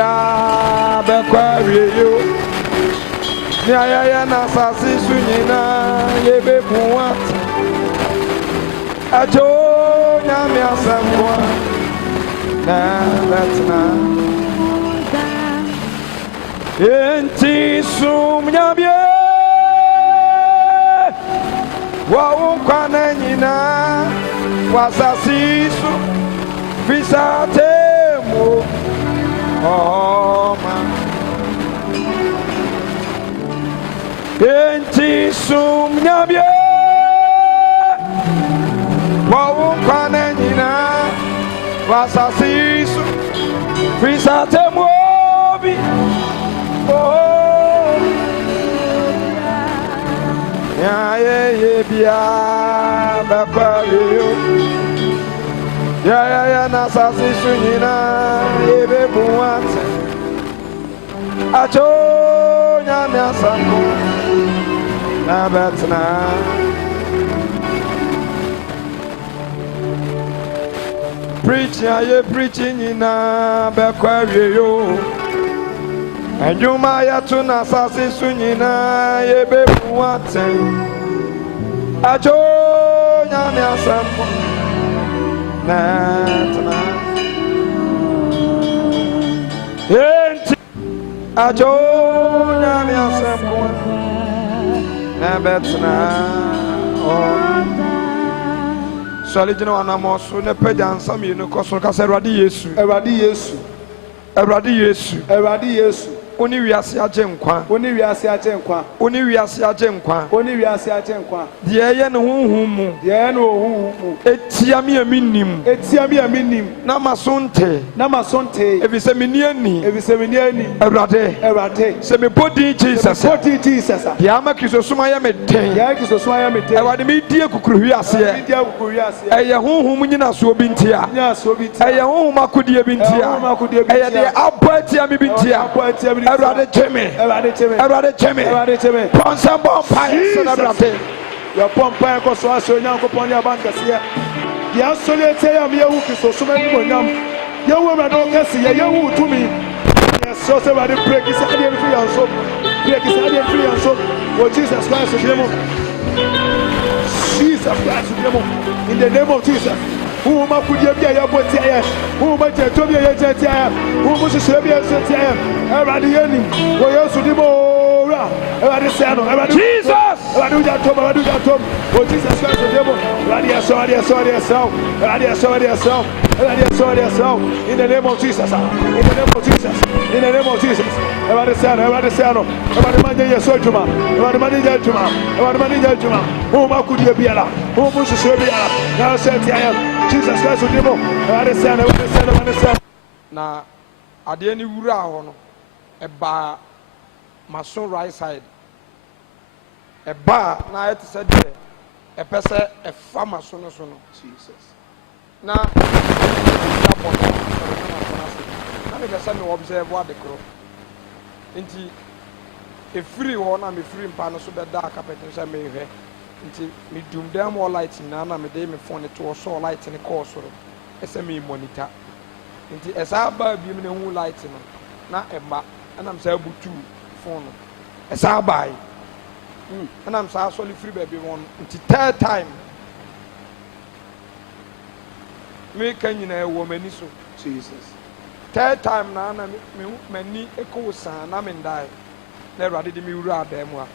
bia bekwarie yo ni ayaya na sasi sunyina yebe buat ajo nyame asamwa na betna enti sum nyabie wa ukwana nyina wasasi su fisatemu oh man enti sum nyabie wa ukwana nyina wasasi su fisatemu bi oh ya ye bia bakwario ya na sasi sunyina ebe buwate acho nyame asanko na betna preaching na bakwario Enjuma ya tuna sasi sunyina ebe buwate acho nyame asampo na tana enti acho nyame asampo na betna Soli jina wanamosu ne peda ansam yinu koso kasa Eradi Yesu Oni wiase agye nkwa. Oni wiase agye nkwa. De ye ne honhom mu. Etia me aminim. Na masonte. Ebise me ni ani. Erade. Se me body Jesus. De ama kisosuma ya me den. Erade me die kukuru wiase. Eye honhom nyina so obi ntia. Eye honhom akudie bi ntia. Eye de abatia me bi ntia. Everybody Jimmy. Ponsa bomba. Your pompa ko so aso nyanko pon ya banka sia. Ya solete ya me wu kiso so mani monyam. Ya wu ma do kase ya wu tumi. Ya so se ba de break is ade free and so. For Jesus Christ in the name of Jesus. Who ma could you be a botia? Who might tell me a jetia? Who was a Serbian Setia? Aradiani, where else would you more? Aradisano, Jesus! I do that, for Jesus Christ, the devil. Radia saw yourself. In the name of Jesus. In the name of Jesus. Aradisano. Aradimania Sojuma. Aradimania Juma. Who ma could you be a? Who was a Serbia? Now said Jesus Christ with you. Understand. Na ade ni wura ho no e ba maso right side e ba na it said e pese e fa maso no so no Jesus na me pese me observe what the crow nti e free ho na me free mpa no so be da carpet so me hwe nti me dum dem all light na me dey me phone to so light ni call so ese me monitor nti esa ba bi me hu light no na eba na me say butu phone esa ba yi na me say so free baby one nti third time me kan nyina e wo mani so Jesus third time na me mani e ko san na me ndai na Erade de me wura adam a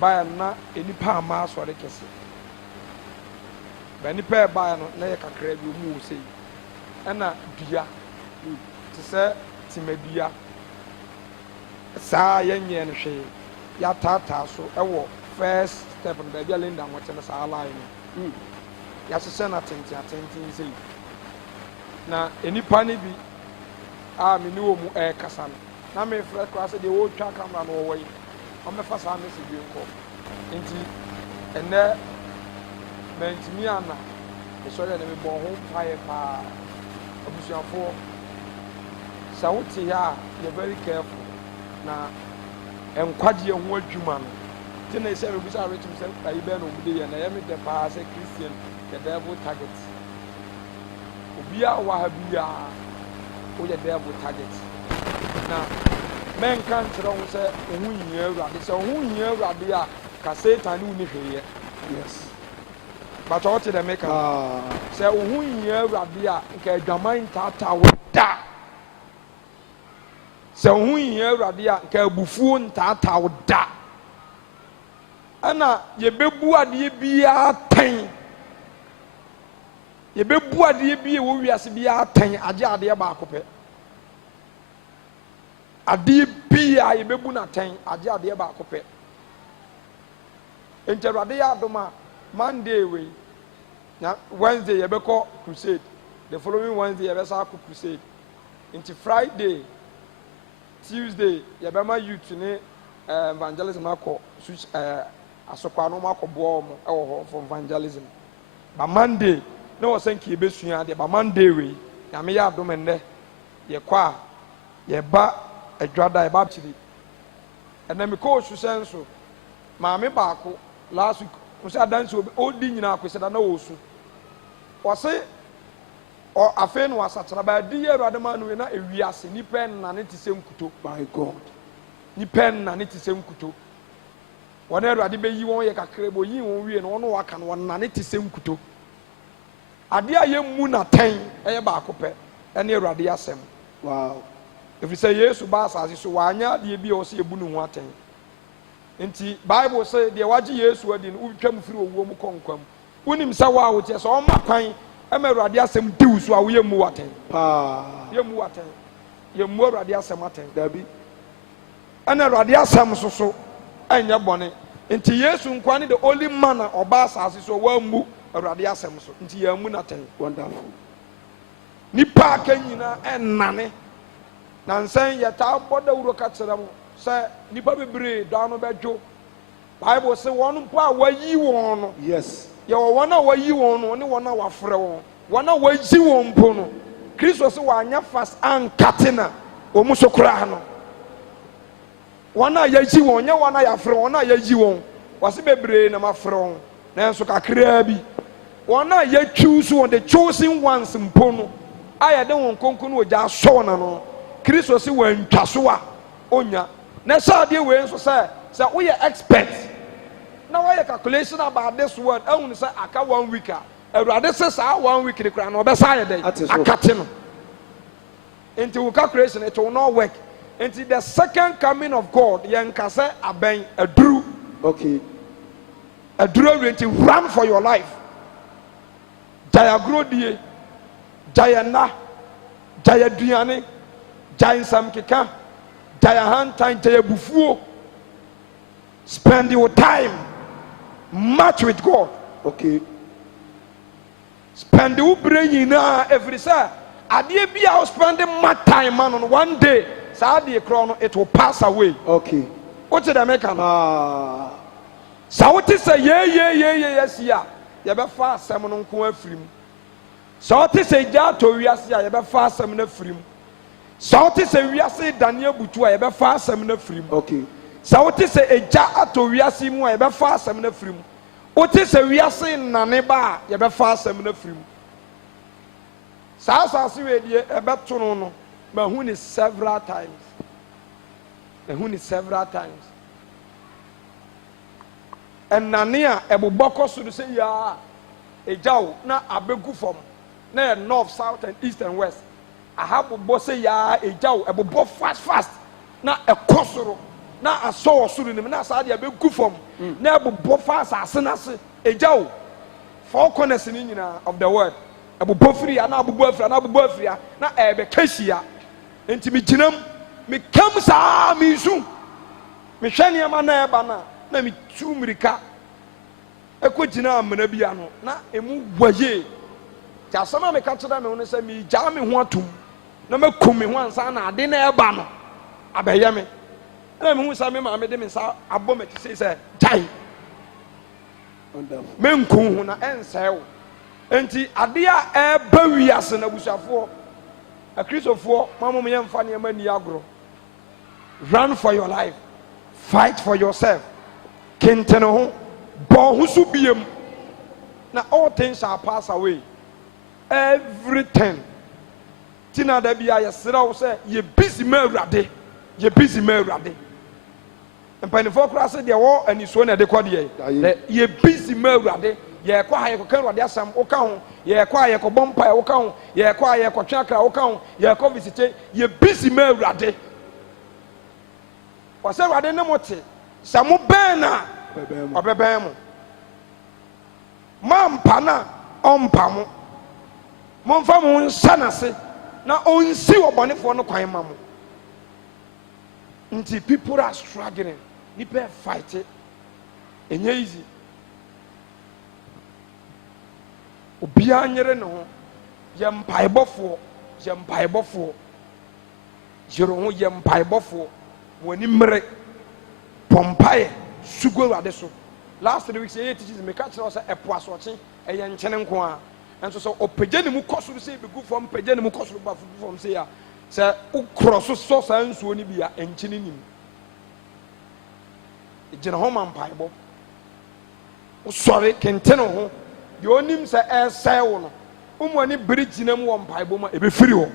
ba na enipa ama so de kese ba nipa ba no na ye kakra bi mu sei na dua ti se timedua sa ye nye no hwe ya tata so e wo first step no ba bia Linda mote no sa line no ya se na tentin sei na enipa ne bi a me ni wo mu e kasa no na me fresh class de wo twa camera no wo yi o me fa sa message bi nko enti ene mentimi ana e so ya na me bon ho fire pa abusuafo sa wote ya you very careful na enkwagye ho adwuma no ti na ise be sa retum se ayi be no mude ya na ya me de pa se Christian the devil target obi a wa ha bia woyɛ devil target na menka nkyerɛ wo sɛ wo ho nyia awurade sɛ wo ho nyia awurade a ka satan ne wo ne hwɛeɛ Yes. but wote dɛ meka sɛ wo ho nyia awurade a nka adwaman ntaataa wo da sɛ wo ho nyia awurade a nka abufuo ntaataa wo da ɛna yɛbɛbu adeɛ biara tɛn yɛbɛbu adeɛ bi a ɛwɔ wiase biara tɛn agye adeɛ baako pɛ adeɛ bi a yɛbɛbu na tɛn agye adeɛ baako pɛ nti awurade yɛ adom a Monday wei na Wednesday yɛbɛkɔ crusade the following Wednesday yɛbɛsa akɔ crusade nti Friday Tuesday yɛbɛma youth ne evangelism akɔ asokwa no akɔ boa wɔn ɛwɔ hɔ for evangelism ba Monday na wɔsɛ nka yɛbɛsua adeɛ ba Monday wei nyame yɛ adom nnɛ yɛkɔ a yɛba adwada yɛba akyiri ɛnna mekɔ osusɛn so maame baako last week ɔsɛ adansi obi ɔdi nyinaa akɔsɛ da na ɔsu ɔsɛ afei no asakyera ba adi yɛ awurade ma no na ewiase nipa nnane te sɛ nkuto. My God. Nipa nnane te sɛ nkuto wɔn awurade bɛyi wɔn yɛ kakra bɔ yi wɔn wie no wɔn waka no wɔn nnane te sɛ nkuto adeɛ a yɛmu na tɛn ɛyɛ baako pɛ ɛne awurade asɛm. Wow. Ɛfiri sɛ Yesu ba asase so wanya adeɛ bi a ɔsɛ ebu ne ho atɛn nti Bible sɛ deɛ wagye Yesu adi no wotwa mu firi owuo mu kɔ nkwa mu wonim sɛ waa wotiɛ sɛ ɔma kwan ɛma awurade asɛm diw so a woyɛ mu watɛn yɛmu watɛn yɛmu awurade asɛm atɛn dabi ɛna awurade asɛm so ɛnyɛ bɔne nti Yesu nkwa ne the only man a ɔba asase so wɔammu awurade asɛm so nti yɛamu natɛn. Wonderful. Nipa aka nyinaa ɛnnane na nsɛn yɛtaa bɔ dawuro ka kyerɛ mo sɛ nipa bebree dɔn no bɛdwo Bible sɛ wɔn mpo a wɔayi wɔn no. Yes. Yɛwɔ wɔn a wɔayi wɔn no ne wɔn a wɔafrɛ wɔn a wɔagyi wɔn mpo no Kristo sɛ wɔanyɛ fast ankate na wɔn so koraa no wɔn a yɛagyi wɔn nyɛ wɔn a yɛafrɛ wɔn a yɛagyi wɔn wɔse bebree na mafrɛ wɔn nanso kakraa bi wɔn a yɛtwiw so wɔn the chosen ones mpo no a yɛde wɔn konko no wɔgya asɔ wɔn ano Kristo sɛ wɔantwa so a onya na sɛ adeɛ wei nso sɛ woyɛ expert na wɔyɛ calculation about this word ehun sɛ aka 1 week a awurade sɛ saa 1 week ne kura na ɔbɛsa ayɛ dɛ akate no nti wo calculation it will not work nti the second coming of God yɛn kasa abɛn aduru. Okay. Aduru nti run for your life jaya grodie jaya na jaya duane jaya samkeka jaya hantan jaya bufuo spend your time much with God. Okay. Spend your brain every say adeɛ bi a spend much time on one day saa adeɛ korɔ no it will pass away. Okay. What did I make am? Sa wote sɛ ye yɛsi a yɛbɛfa asɛm no nko afiri mu sa wote sɛ gya atɔ wiase a yɛbɛfa asɛm no afiri mu sa wote sɛ wiase dane abutu a yɛbɛfa asɛm no afiri mu. Okay. Sa wote sɛ egya atɔ wiase mu a yɛbɛfa asɛm no afiri mu wote sɛ wiase nnane ba a yɛbɛfa asɛm no afiri mu saa asase wei deɛ ɛbɛto no no mahu ne several times ɛnane a ɛbobɔ kɔ so do sɛ yaa egyaw na abegu fam na yɛ north south and east and west aha bobɔ sɛ yaa egyaw ɛbobɔ fast na ɛkɔ soro na asɔ wɔ soro nim na saa deɛ abegu fam na ɛbobɔ fa asase n'ase egyaw four corners ni nyinaa of the world ɛbobɔ firi ya na abobɔ afiri ya na ɛbɛka hyia nti mi gyinam mi kam saa mi nsu mi hwɛ nneɛma na ɛba na mi tu mirika ɛkɔ gyina amena bi ano na emu waye ti asɛm a meka kyerɛ me ho ne sɛ mi gyaa me ho atom na makum me ho ansa na ade na ɛba no abɛyɛ me ɛna me hu sɛ me maame de me nsa abɔ m'akyi sɛ gyae menku ho na ɛnsɛe wo enti ade a ɛba wiase na abusuafoɔ akristofoɔ mamom yɛmfa nneɛma ni agorɔ run for your life fight for yourself kentene ho bɔ ho so biem na all things shall pass away everything tina da bia yɛsrɛ wo sɛ yɛ busy ma awurade yɛ busy ma awurade mpanimfoɔ koraa sɛ deɛ wɔ anisuo na ɛde kɔ deɛ yɛ busy ma awurade yɛkɔ ha yɛkɔka awurade asɛm woka ho yɛkɔ ha yɛkɔbɔ mpaeɛ woka ho yɛkɔ ha yɛkɔtwe akra woka ho yɛkɔ visite yɛ busy ma awurade wɔsɛ awurade ne mo te sɛ mo bɛn na ɔbɛbɛn mo mampa na ɔmpa mo momfa mo nhyɛ n'ase na ɔnsi wɔ bɔnefoɔ no kwan ma mo nti people are struggling nipa fight it ɛnyɛ easy obiara nyere ne ho yɛ mpaebɔfoɔ yɛre ho yɛ mpaebɔfoɔ wɔni mmere pɔmpaeɛ sugu awurade so last 3 weeks yɛyɛ teachers meka kyerɛ wo sɛ ɛpo asoɔkye ɛyɛ nkyene nko a ɛnso sɛ ɔpagya ne mu kɔ soro sɛ bɛgu fam pagya ne mu kɔ soro bafo fam sɛ a sɛ wokorɔ so sɔ saa nsuo no bi a ɛnkyene nim gyina hɔ ma mpaebɔ wosɔre kentene ho deɛ ɔnim sɛ ɛsɛe wo no womu ani bere gyina mu wɔ mpaebɔ mu a ɛbɛfiri hɔ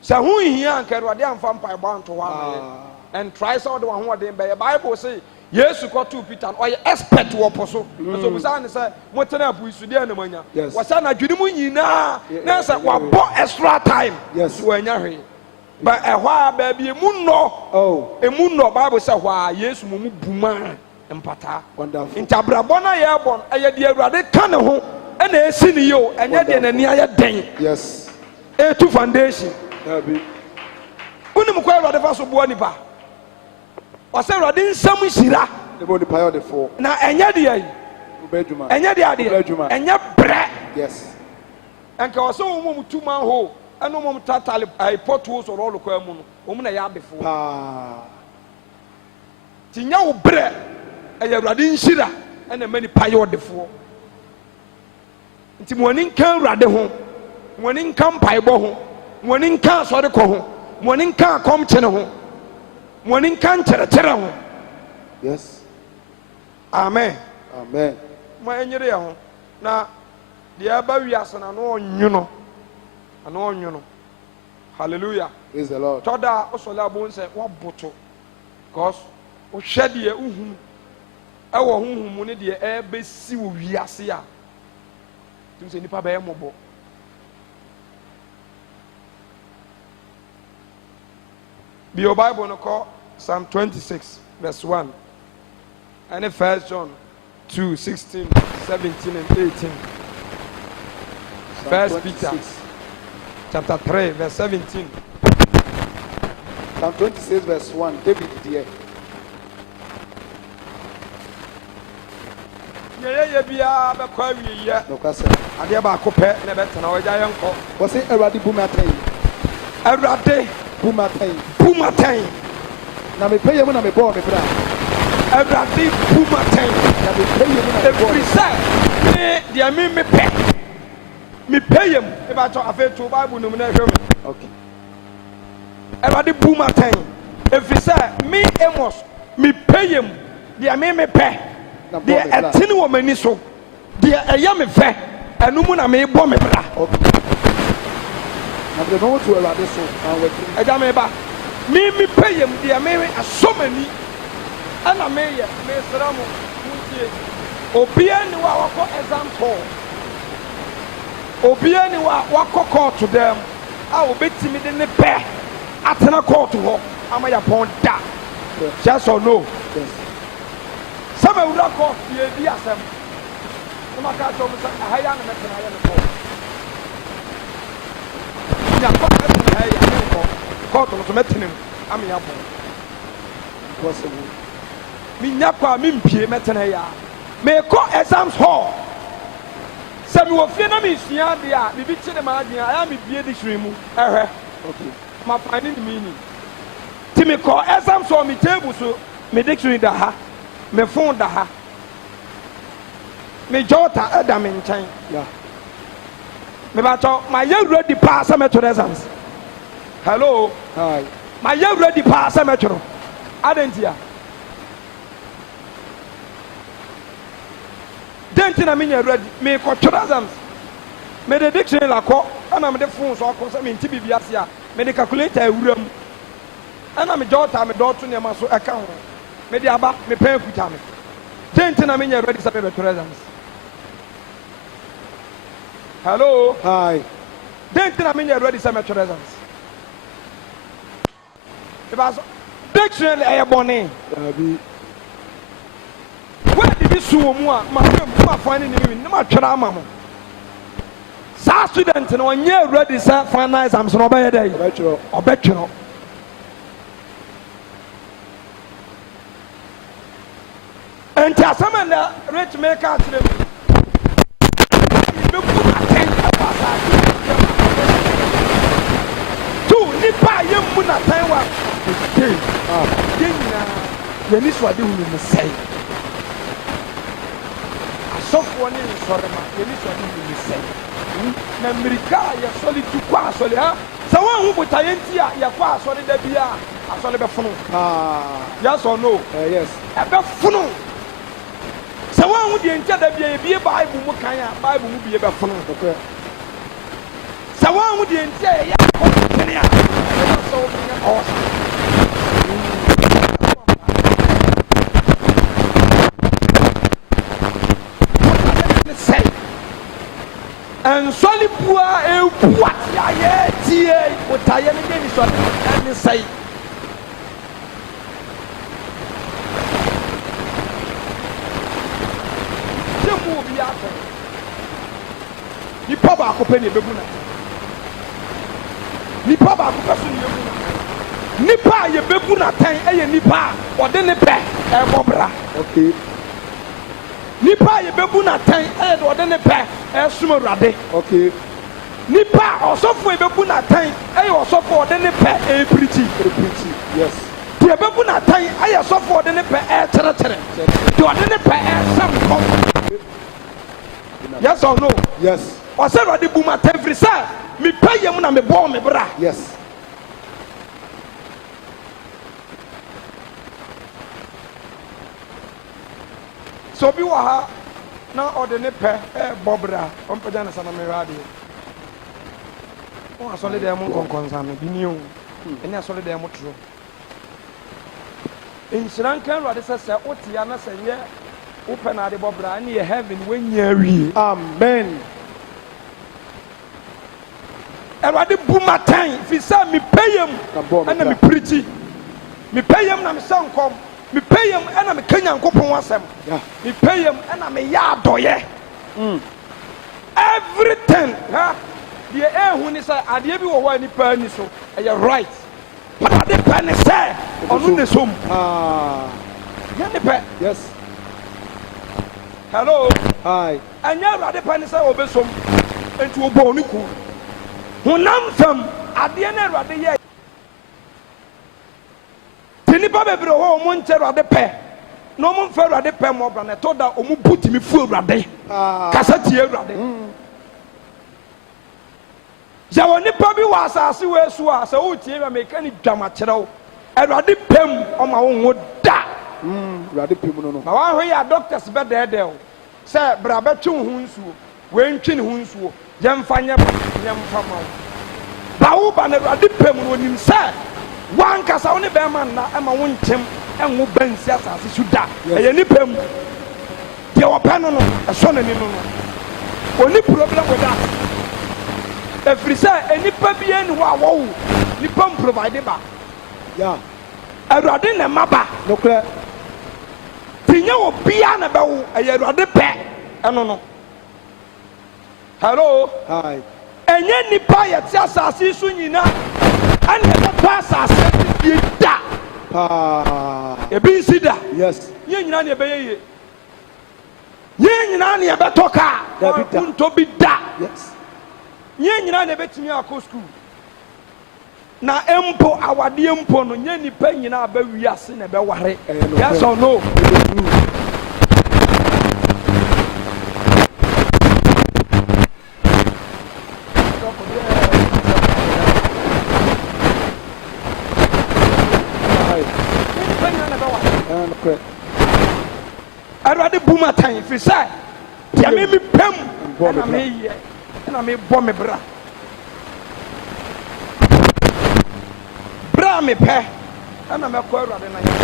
sɛ ho nhia anka awurade amfa mpaebɔ anto hɔ ama yɛ ɛntrae sɛ wode w'ahoɔden bɛyɛ bible sɛ yesu kɔtoo peter no ɔyɛ expert wɔ po so nso bisa ne sɛ motena apo yi so deɛ na manya wɔsɛ n'adwene mu nyinaa na sɛ wabɔ extra time so wanya hwee ba ɛhɔ a baabi emu nnɔ bible sɛ hɔ a yesu mu buma mpataa nti abrabɔ no yɛbɔ no ɛyɛ deɛ awurade ka ne ho ɛna ɛsi ne yio ɛnyɛ deɛ n'ani ayɛ den ɛtu foundation wonim kɔ awurade fa so boa nipa ɔsɛ awurade nsɛm hyira na ɛnyɛ deɛ ɛnyɛ deɛ adeɛ ɛnyɛ brɛ ɛnka ɔsɛ wɔn mu tu man ho ɛna wɔn tatale potholes wɔ lɔɔre kwan mu no wɔn na ɛyɛ adefoɔ ti nya wo brɛ ɛyɛ awurade nhyira ɛna ɛma nipa yɛ ɔdefoɔ nti mo ani nka awurade ho mo ani nka mpaebɔ ho mo ani nka asɔre kɔ ho mo ani nka akɔmkyene ho mo ani nka nkyerɛkyerɛ ho amen mo anyere yɛ ho na deɛ ɛba wiase na ano ɔnwono hallelujah praise the Lord tɔda ɔsɔle abo nsɛ waboto cause wohwɛ deɛ uhu ɛwɔ huhu mu ne deɛ ɛbɛsi wɔ wiase a tum sɛ nipa bɛyɛ mmɔbɔ bi o bible no kɔ psalm 26 verse 1 ɛne 1 john 2 16 17 and 18 1 peter chapter 3 verse 17 psalm 26 verse 1 david deɛ yɛyɛ biara bɛkɔ awieyɛ adeɛ baako pɛ na ɛbɛtena ɔgya yɛ nkɔ wɔse awurade bu me atɛn awurade bu me atɛn na mepɛ yɛ mu na mebɔɔ me bra awurade bu me atɛn na mepɛ yɛ mu na mebɔɔ ɛfiri sɛ me deɛ mepɛ yɛ mu ɛbɛtɔ afei to bible no mu na ɛhwɛ me awurade bu me atɛn ɛfiri sɛ me amos mepɛ yɛ mu deɛ mepɛ deɛ ɛtene wɔ m'ani so deɛ ɛyɛ me fɛ ɛno mu na mebɔ me bra ɛgya meba mepɛ yɛ mu deɛ asɔ m'ani ɛna meyɛ mesrɛ mo montie obiara ni wɔ a wakɔ exam hall obiara ni wɔ a wakɔ kɔɔto dɛm a obɛtumi de ne pɛ atena kɔɔto hɔ ama yɛpɔn da yes or no sɛ mawura kɔɔto yɛdi asɛm na maka kyerɛ mo sɛ aha yɛ ana mɛtena yɛ ne kɔɔ nyakɔ mɛtena ha yɛ ne nkɔ kɔɔto no so mɛtena mu ama yɛapɔn menya kɔ a mempie mɛtena yɛ a mekɔ exams hall sɛ mewɔ fie na mesua deɛ a biribi kyere maadwene a ɛyɛ mebie dictionary mu ɛhwɛ mafane ne meaning nti mekɔ exams hall me table so me dictionary da ha me phone da ha me jota ɛda me nkyɛn mebatɔ mayɛ ready paa sɛ mɛtwerɛ exams hello mayɛ ready paa sɛ mɛtwerɛ adantia denti na menya ready me kɔtwerɛ exams me de dictionary la kɔ ana me de phone so akọ me nti bibia se a me de calculator awuram ana me daughter me daughter ne ma so eka ho me de aba me pen kuta me dent na me nya ready say me presence hello Hi. dent na me nya ready say me presence e ba so dictionary e bone Abi. where did this woman ma find ni me ma twara ama mo sa student no onye ready say final exams no obey dey Retro. obetwero enti asama na rich maker atire mu be ku aten abasa tu nipa yemu na tan wa dey yenya yeni so ade hu ni sei asofo ni nsorema yeni so ade hu ni sei na America ya soli tu kwa soli ha sa wa hu botaye nti a ya kwa soli da bia asoli be funu yes or no Yes. e be funu sa wa hu de ntia da bia e bie bible mu kan a bible mu bie be funu Okay. sa wa hu de ntia ya ko tene a e so bi na ko and solid poor a what ya tie what I am again is and say the movie after ni papa ko penny bebuna ni papa ko peso ni bebuna ni pa ye bebuna tan e ni pa o de ne pe e bobra Okay. nipa ye bebu na tan e de ode ne pe e suma urade Okay. nipa osofo e bebu na tan e osofo ode ne pe e preach Pretty. Yes. ti e bebu na tan e osofo ode ne pe e tere tere ti ode ne pe e sam kom yes or no Yes. o se urade bu ma tan free say me pe yem na me bo me bra Yes. so bi wa ha na ode ne pe e bobra on pe jana sana me rade o asole de mo konkonsa no bi ni o eni asole de mo tro insiran kan rade se otia na se ye open na de bobra ni ye heaven when ye wi Amen. erade bumatan fi sa mi payem na mi preach mi payem na mi sankom mi payem na mi kanya nkopon asem Yeah. mi payem na mi ya adoye everything ha the ehun ni say ade bi wo ho ani pa ni so e right but ade pa ni say onu ne som ya ne pa Yes. hello Hi. anya ade pa ni say obesom enti obo oni ku honam fam ade na ade ye tinipa bebre ho mo nche ade pa no mo mfa ade pa mo bra na to da o mu butimi fu ade kasa tie ade ya woni pa bi wa asase we su a se o tie me ka ni dwama kyerɛw ade pam o ma wo ho da Rade pimu no. na wa ho ya doctors be de o se bra be twe ho nsuo we ntwe ne ho nsuo ye mfa nya mfa ma ba wo ba na ade pam no nim se wan kasa woni be man na ma wo ntem enwo bansi asase su da ye ni pam de wo pa no no so na ni no oni problem with that every say enipa bi eni ho awo nipa provide ba Yeah. awurade na maba No clear. tinya obia na bawo awurade pe eno no hello Hi. enye nipa ye ti asase su nyina ane be pa asase bi da ebi sida Yes. ye nyina ne be ye ye nyina ne be toka unto bi da Yes. nye nyina na betimi akọ school na empo awade empo no nye nipa nyina ba wiase na be ware yes or no Okay. Arade buma tan fi say dia me pam na me ye na me bo me bra bra me pɛ ɛna mɛkɔ awurade na yɛ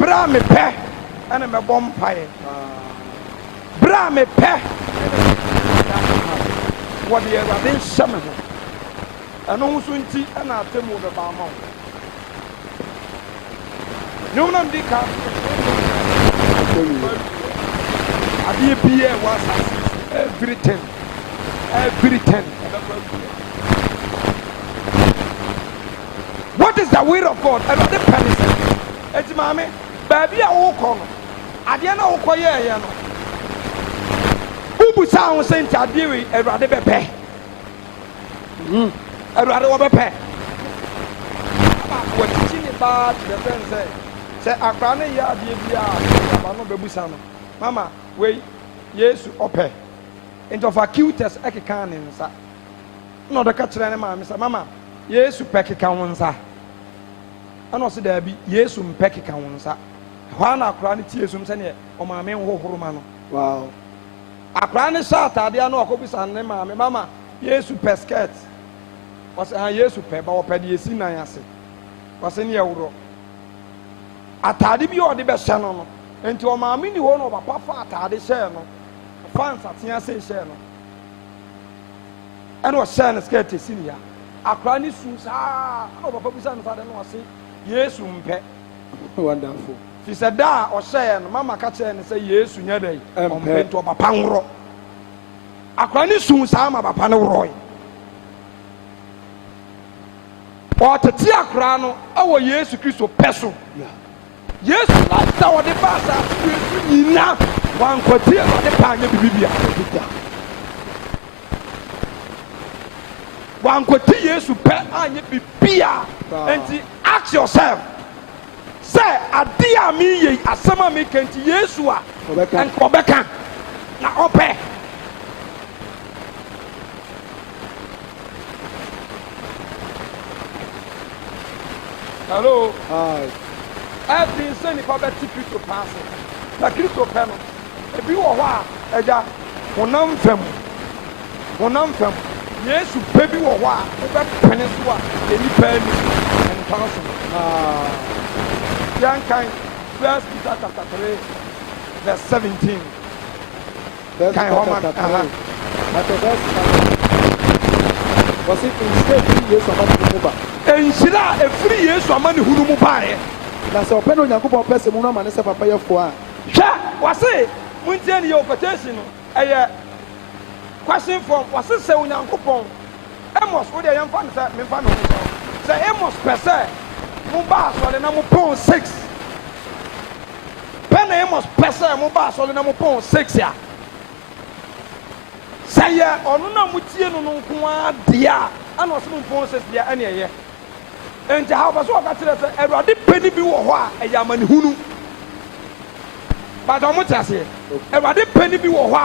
bra me pɛ ɛna mɛbɔ mpaeɛ bra me pɛ wɔde awurade nhyɛ me ho ɛno ho so nti ɛna atemmu bɛba ama wo ne wonam di ka adeɛ bia ɛwɔ asase everything what is the will of God awurade pɛ ne sɛ eti maame baabi a wokɔ no adeɛ na wokɔ yɛɛyɛ no wobusa ho sɛ nti adeɛ wei awurade bɛpɛ awurade wɔbɛpɛ wɔkyikyi ne baa kyerɛ sɛ sɛ akora ne yɛ adeɛ bi a aba no bɛbusa no mama wei yesu ɔpɛ nti ɔfa cutes ɛkeka ne nsa na ɔde ka kyerɛ ne maame sɛ mama yesu pɛ keka wo nsa ɛna ɔse daabi yesu mpɛ keka wo nsa hɔ na akora ne tie yesu m sɛneɛ ɔmaame nhohoro ma no wow akora ne hyɛ ataadeɛ no ɔkɔbisa ne maame mama yesu pɛ skirt ɔsɛ ha yesu pɛ ba wɔpɛ de yɛsi nan ase ɔsɛ ne yɛworɔ ataade bi a ɔde bɛhyɛ no no nti ɔmaame ni hɔ no ɔpapa fa ataade hyɛɛ no ɔfa nsatea sɛ hyɛɛ no ɛna ɔhyɛɛ no skirt esi ne ya akora ne su saa ɛna ɔpapa bisa no saa de no ɔse yesu mpɛ wonderful fi sɛ da a ɔhyɛɛ no mama ka kyerɛ no sɛ yesu nyɛ dɛ ɔmpɛ nti ɔpapa nworɔ akora ne su saa ma papa ne worɔe ɔtete akora no ɛwɔ yesu kristo pɛ so yesu lifestyle wɔde ba asase yesu nyina wankɔte wɔde pa anyɛ bibibia wankɔte yesu pɛ anyɛ bibia nti ask yourself sɛ ade a meyɛ asɛm a meka nti yesu a ɔbɛka na ɔpɛ hello hi every sɛ nipa bɛte kristo paase na kristo pɛ no ebi wɔ hɔ a agya honam fam yesu pɛ bi wɔ hɔ a wobɛpene so a enipa ani ɛnta so yɛnkan 1 Peter chapter 3 verse 17 kan hɔ ma wɔsi nhyira efiri yesu ama ne hunu mu ba nhyira a efiri yesu ama ne hunu mu baeɛ na sɛ ɔpɛ na onyankopɔn pɛ sɛ mu no ama ne sɛ papa yɛfoɔ a hwɛ wɔse montie ne yɛ quotation no ɛyɛ question form wɔse sɛ onyankopɔn amos wo deɛ yɛmfa no sɛ memfa no ho sɛ amos pɛ sɛ moba asɔre na mopɔn 6 pɛ na amos pɛ sɛ moba asɔre na mopɔn 6 a sɛ yɛ ɔno na motie no no nko ara deɛ a ana ɔsɛ mompɔn 6 deɛ ɛne ɛyɛ enti ha wɔpɛ sɛ wɔka kyerɛ sɛ awurade pɛni bi wɔ hɔ a ɛyɛ amanehunu bàtà ɔmo te aseɛ awurade pɛni bi wɔ hɔ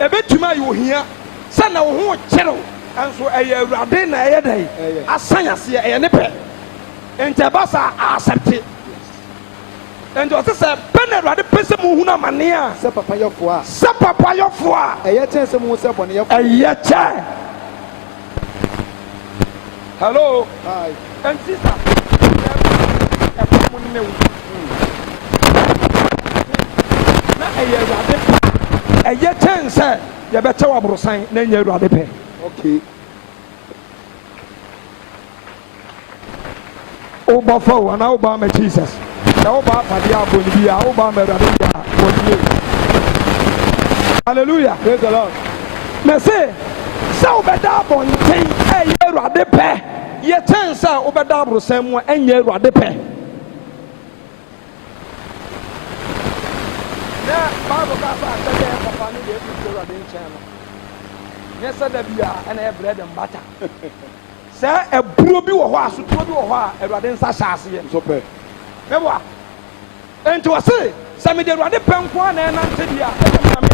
a ɛbɛtumi ayɛ ohia sɛ na wo ho kyerɛw nso ɛyɛ awurade na ɛyɛ dɛ asan aseɛ ɛyɛ ne pɛ nti ɛba saa asɛpte nti ɔsɛ sɛ pɛ na awurade pɛ sɛ mo hunu amane a sɛ papa yɛfoɔ a ɛyɛ kyɛn sɛ mo sɛ bɔne yɛfoɔ ɛyɛ kyɛn hello hi nti sa ɛkɔm ne wo na ɛyɛ awurade pɛ ɛyɛ kyɛn sɛ yɛbɛkyɛ wɔ aborosan na ɛnyɛ awurade pɛ okay wobɔ fa wo anaa wobɔ ama jesus na wobɔ apadeɛ abɔ ne bi a wobɔ ama awurade bi a wɔnie hallelujah praise the lord mɛ se sɛ wobɛda abɔnten ɛyɛ awurade pɛ yɛ kyɛn sɛ wobɛda aborosan mu a ɛnyɛ awurade pɛ na bible ka sɛ asɛdeɛ yɛ papa ne deɛ ɛfiri awurade nkyɛn no nyɛ sɛ da bi a ɛna yɛ bread and butter sɛ aburo bi wɔ hɔ a sotuo bi wɔ hɔ a awurade nsa hyɛ aseɛ nso pɛ mɛboa enti wɔse sɛ mede awurade pɛ nko a na ɛnante deɛ a ɛyɛ maame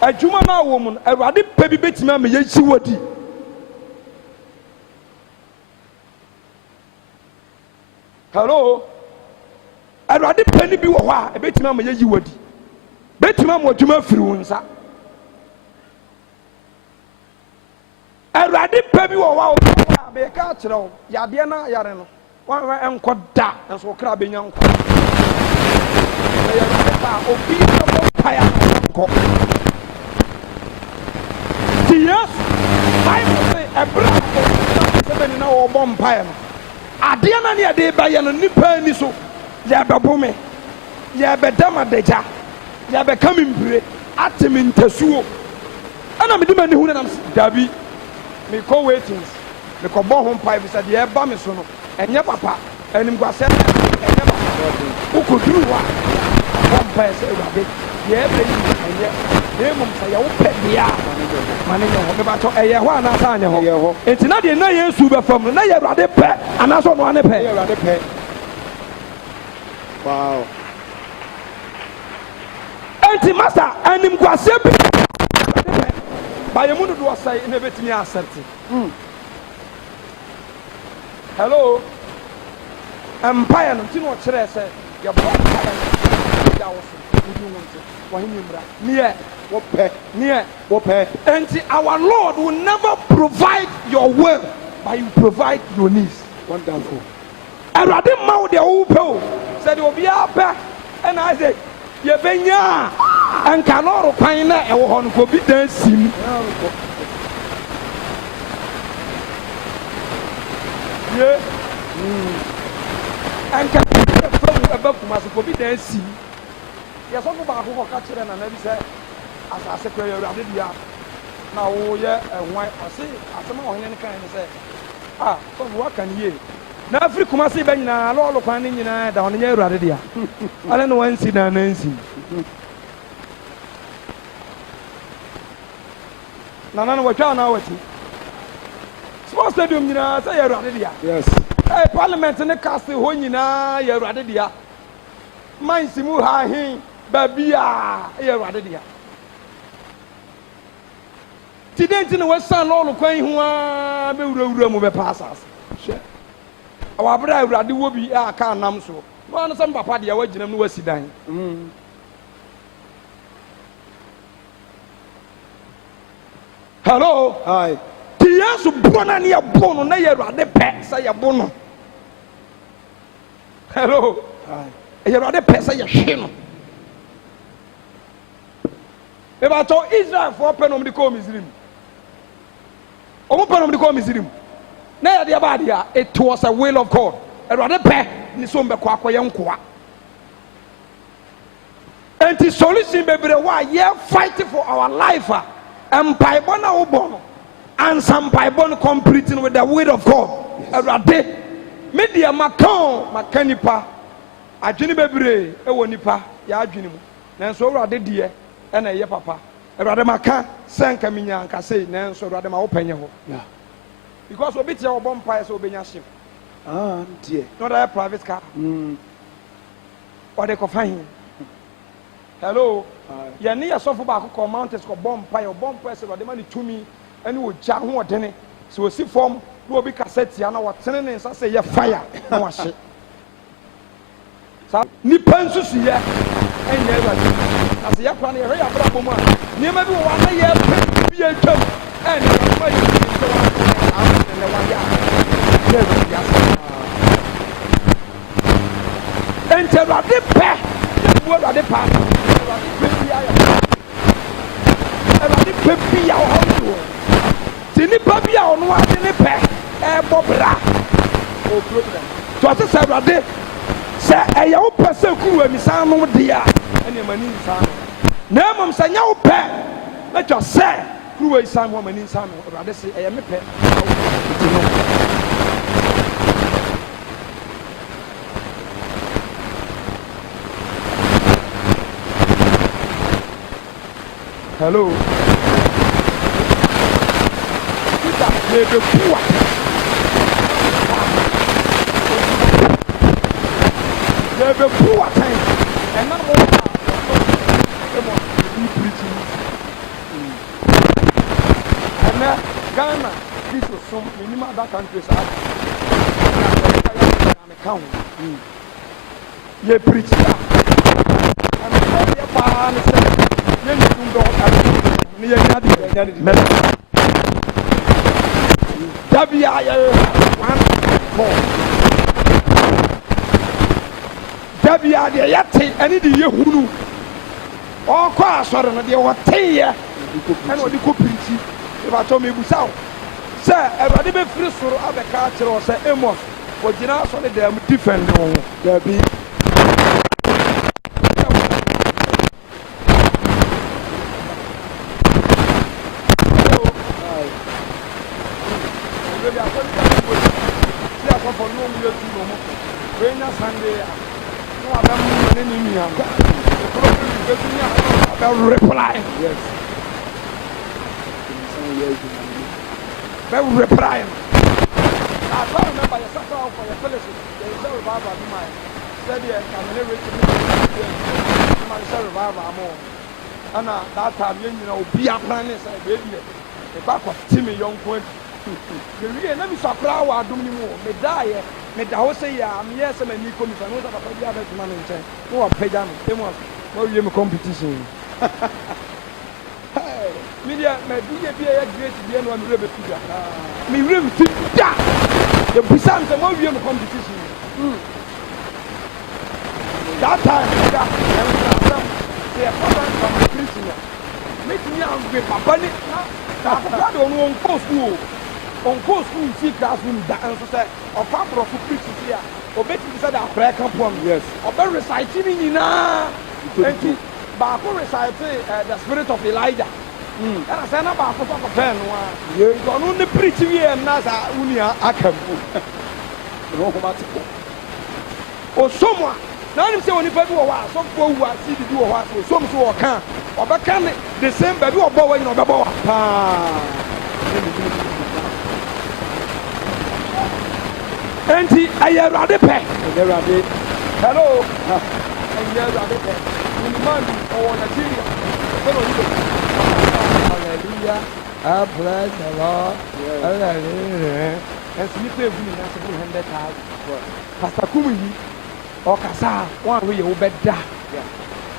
adwuma no a wɔ mu no awurade pɛ bi bɛtumi ama yɛgyi wɔ di hello awurade pɛ ni bi wɔ hɔ a ɛbɛtumi ama yɛgyi wɔ di bɛtumi ama adwuma afiri wo nsa awurade awurade pɛ bi wɔ wa bɛka kyerɛ wo yadeɛ na yare no wa ɛnkɔ da nso okra benya nkɔ ɛyɛ pa obi na bɔ paya nkɔ ti yes Bible say ɛbra sɛbɛni na wɔbɔ mpaeɛ no adeɛ na ne yɛde bɛyɛ no nipa ani so yɛbɛbome yɛbɛdamadagya yɛbɛka me mpire ate me ntasuo ɛna mede m'ani hu no nam dabi mekɔ waitings mekɔbɔ ho mpaeɛ bi sɛ deɛ ɛba me so no ɛnyɛ papa animguasɛ ɛnyɛ papa wokɔduru hɔ a bɔ mpaeɛ sɛ awurade deɛ ɛbɛyi ɛnyɛ na mmom sɛ yɛwo pɛ deɛ a ma ne nyɛ hɔ mebatɔ ɛyɛ hɔ anaasɛ anyɛ hɔ enti na deɛ na Yesu bɛfam no na yɛ awurade pɛ anaasɛ ɔno ane pɛ awurade pɛ wow enti masa animguasɛ bi bayɛ mu dodoɔ sɛe na ɛbɛtumi asɛrte hello mpaeɛ no nti na ɔkyerɛ sɛ yɛbɔ mpaeɛ no da wo so wodi wo nti wɔhene mmra neɛ wɔpɛ enti our Lord will never provide your will but you provide your needs. Wonderful. Awurade ma wo deɛ wopɛ o sɛ deɛ obiara pɛ ɛna ayɛ yɛbɛnya a ɛnka lɔɔre kwan na ɛwɔ hɔ no kɔ bi dan sim ye ɛnka fam ɛbɛ kuma so kɔ bi dan sim yɛsɔfo baako kɔka kyerɛ nana bi sɛ asase kɔ yɛ awurade dua na woyɛ ɛhwan ɔse asɛm a ɔhene no kae ne sɛ a sɔfo waka ne yie na afiri kuma se bɛ nyinaa lɔɔre kwan ne nyinaa da ɔno nyɛ awurade dua ale ne wansi na nansi nana no watwa na wati sports stadium nyinaa sɛ yɛ awurade dua Yes. parliament ne kase hɔ nyinaa yɛ awurade dua mansi mu ha hen baabi a yɛ awurade dua ti den ti na wasan lɔɔre kwan ho a bɛwurawura mu bɛpa asase hwɛ awɔ abere a awurade wɔ bi a ka nam so wɔn ano sɛ papa deɛ wagyina mu na wasi dan hello Hi. ti Yesu bɔ na ne yɛ bɔ no na yɛ awurade pɛ sɛ yɛ bɔ no hello Hi. yɛ awurade pɛ sɛ yɛ hwe no ebatɔ Israelfoɔ pɛ na ɔmo de kɔɔ Misrim ɔmo pɛ na ɔmo de kɔɔ Misrim na yɛ deɛ baa deɛ it was a will of God awurade pɛ ne so mbɛkɔ akɔyɛ nkoa enti solution bebree wɔ a yɛ fight for our life a mpaebɔ na wobɔ no ansa mpaebɔ no completing with the will of God awurade me deɛ maka nipa adwene bebree ɛwɔ nipa yɛ adwene mu nanso awurade deɛ ɛna ɛyɛ papa awurade maka sɛ nka menya nka sei nanso awurade ma wopɛnyɛ hɔ because obi tia wɔbɔ mpaeɛ sɛ obɛnya hyew Dear. na ɔda yɛ private car ɔde kɔfa hin hello yɛne yɛsɔfo baako kɔ mountains kɔbɔ mpaeɛ ɔbɔ mpaeɛ sɛ awurade ma ne tumi ɛne wɔgya hoɔdene sɛ wɔsi fam na obi kasa tia na wɔtene ne nsa sɛ yɛ fire na wahye saa nipa nsusuyɛ ɛnyɛ awurade na sɛ yɛkora no yɛhwɛ yɛ abrabɔ mu a nneɛma bi wɔ hɔ a na yɛpɛ bi yɛtwam ɛne yɛma yɛ sɛ wɔnɛ wayɛ a yɛ awurade ase enti awurade pɛ yɛbu awurade pa awurade pɛ bia yɛ awurade pɛ bia wɔ hɔ wɔ ti nipa bi a ɔno ade ne pɛ ɛbɔ bra o problem to ɔte sɛ awurade sɛ ɛyɛ wo pɛ sɛ kuruwa misan nom deɛ a ɛne mani nsan no na mmom sɛ nyɛ wo pɛ na twa sɛ kuruwa isan ho mani nsan no awurade sɛ ɛyɛ me pɛ hello Peter the poor the poor time and now more preaching and now Ghana this was some minimum other countries are count ye preach that and the pan say ye need to do that ni ye nyadi Dabia, 1, 4. Dabia, the Yati, and the Yahoo. All cross or the Watia, and what the Kupinchi. If I told me, Busau, sir, I didn't free for other culture or say, Amos, or Gina, so they are different. There be. Reply. Yes. Reply. I remember your supper for your fellowship. There is a revival of mine. Said yes, I'm a rich revival. And that time, you know, be a plan is a baby. The back of Timmy Young Point. The real name is a crowd. I don't know. Me die. Me da say I'm yes, and you come if I know that I have a man in time. No, I pay them. They must. No, you competition. Media, my media be a great deal on the river figure. Me room to that. The Busan, the more you competition. That time, they are from the prisoner. Make me out with my bunny. That's on school. On school, see classroom dance, or papa of preachers here. Or making said a prayer company. Yes. Or very reciting in Baako recite the spirit of Elijah. And I said, "No, Baako for pen one. You don't only preach here and Nasa Unia Akambu." No, or someone. Now you say when you do a while, some people who are see to do a while, so some who can, or back the same baby or boy in a boy. And I am rather pay. Hello. And you're rather pay. Money or Nigeria. Hallelujah. I bless the Lord. Hallelujah. And so you pay me 100,000. Pastor Kumi or Kasa, one way you bet that.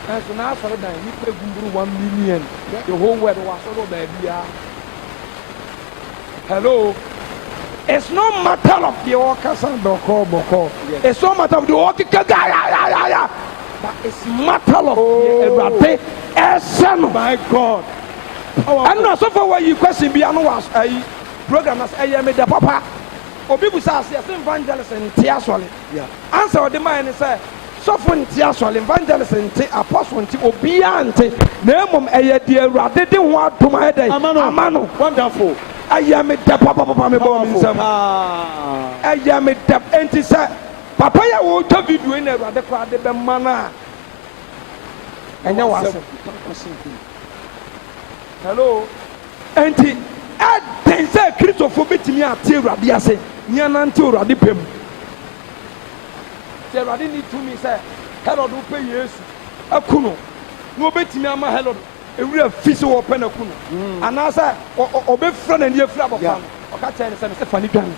And so now for that, you pay 1 million. The whole world was all baby. Hello. It's no matter of the Okasa Boko. It's no matter of the Okika. But it's matter of the my God. I'm not so far where you question Biano was a program as I am the papa. Or people say, evangelist and Tiaswali. Yeah. Answer the man and say, Sophon Tiaswali, evangelist and apostle and Obiante, Nemum a dear rather than what to my day. Amano, wonderful. I am a papa, my boy. I am a tap anti sir. Papa, will tell you doing a rather crowd the manna. And now I hello. Auntie, I think say Christopher beat me at Tira Biase, Nyanantura Dipim. Tira didn't to me say, hello, do pay yes. A kuno. No bet me, I'm a hello. A real fish or penacuno. And I say, or be friend and your flab of fun. Or catch and say, funny gun.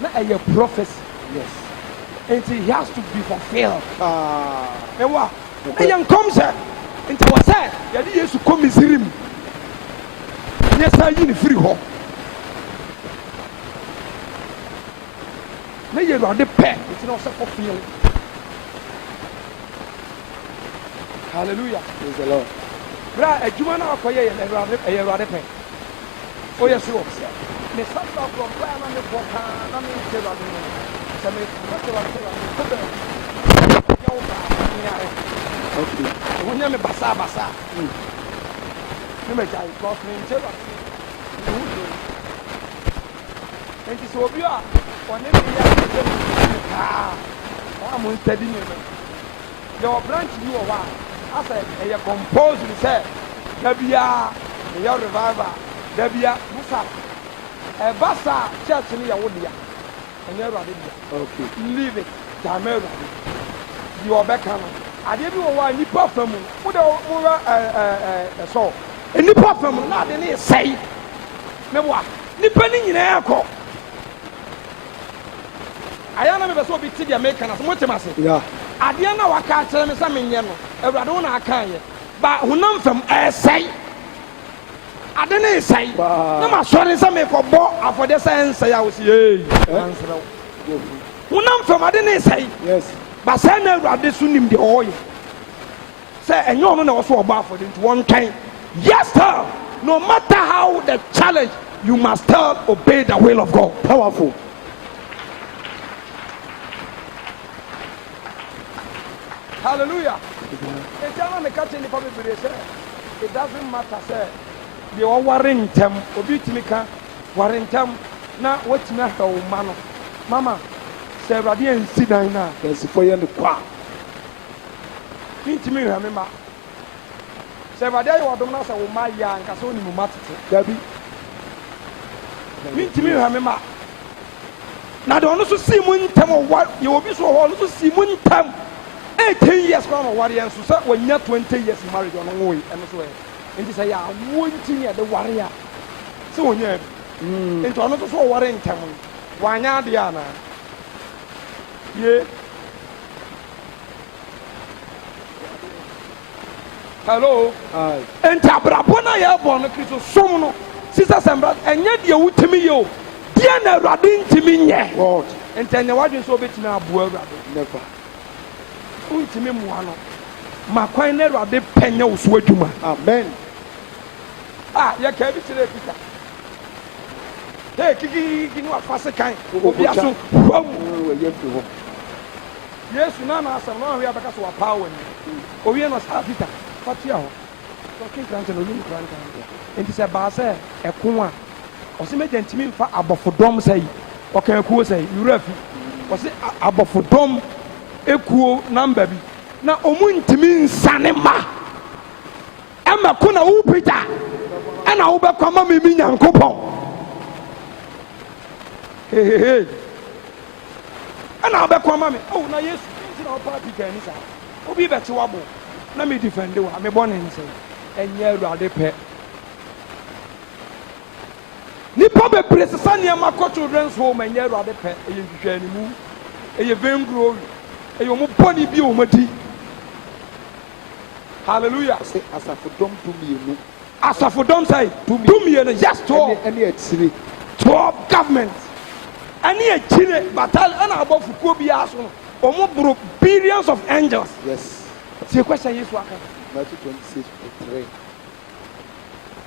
Now a prophecy. Yes. And he has to be fulfilled. And what? The young comes here into what said that he used to come his room. Yes, I in free home. Now you're on the pen, it's not so fulfilled. Hallelujah. Praise the Lord. Right, a Jumana of Koya and a rather pen. Oh, yes, you are. Miss Santa from Plan on the book, I mean, okay. When you're a basa, you may try to cross me in Java. And it's so pure. When you I'm unsteady. There were branches you a while. I said, a composed, you said, Debia, your revival, Debia, Musa, a basa, church in your wood. And you're ready. Okay. Leave it. Jamel. You are back on. I didn't know why you perform. Put a so. And you perform not any say. No what? Depending in air call. I am never so big to the American as much as yeah. I didn't know I can't tell me something. I don't know I can't. But who know from say. ade ne sai na ma sɔre sɛ me kɔ bɔ afɔde sɛ nsɛ ya wo si hey ansrɛ wo wonam fam ade ne sai Yes. ba sɛ na awurade so nim de ɔyɛ sɛ ɛnyɛ ɔno na wɔso ɔbɔ afɔde nti wɔntwɛn yes sir no matter how the challenge you must still obey the will of God. Powerful. Hallelujah. It doesn't matter, sir. The warring tem, obitimika, warring tem, now what's not a man. Mama, Sir Radian Sidina, There's a fire in the car. meet me, remember. Sir Radia, you are the master of my young Casoni Mumati. Debbie. Meet me, remember. Now, don't also see moon tem or what you will be so also see moon tem. 18 years from warrior, so when you're 20 years married on a way, and so and this I won't at the warrior. So, yeah, into another so warring time. Why not, Diana? Yeah. Hello. Aye. And Tabrabona ya born a Christo Somono, sisters and brothers, and yet you to me, yo. Diana Radin to me, yeah. God. And then what you so bit now, Never. Untimi muano makwan na Awurade penya wo so adwuma Amen. ya ka bi sire kita kiki no afase kan obi aso Yesu na asam na hwe abaka so wa power ni obi no sa Peter fatia ho talking grant no yin grant enti se ba se ekon a o se meja ntimi mfa abofodom sai o kan ekuo sai yurafi o se abofodom ekuo number bi na omu ntimi nsane ma ema ko na wo Peter ana wo be kwama me nyankopon hey ana wo be kwama me oh na Yesu nti na wo pa Peter ni sa obi be te wabo na me defend wa me bone nse enye Awurade pe nipa be presesa ne ma ko children's home enye Awurade pe eye nhwehwe ni mu eye vengro eyo mo boni bi o madi hallelujah Say asafodom to me no. asafodom say to me no yes to Any exire. to government any chire batal ana abofuko bi aso omo bro billions of angels. Yes. See question Yesu aka Matthew 26:3.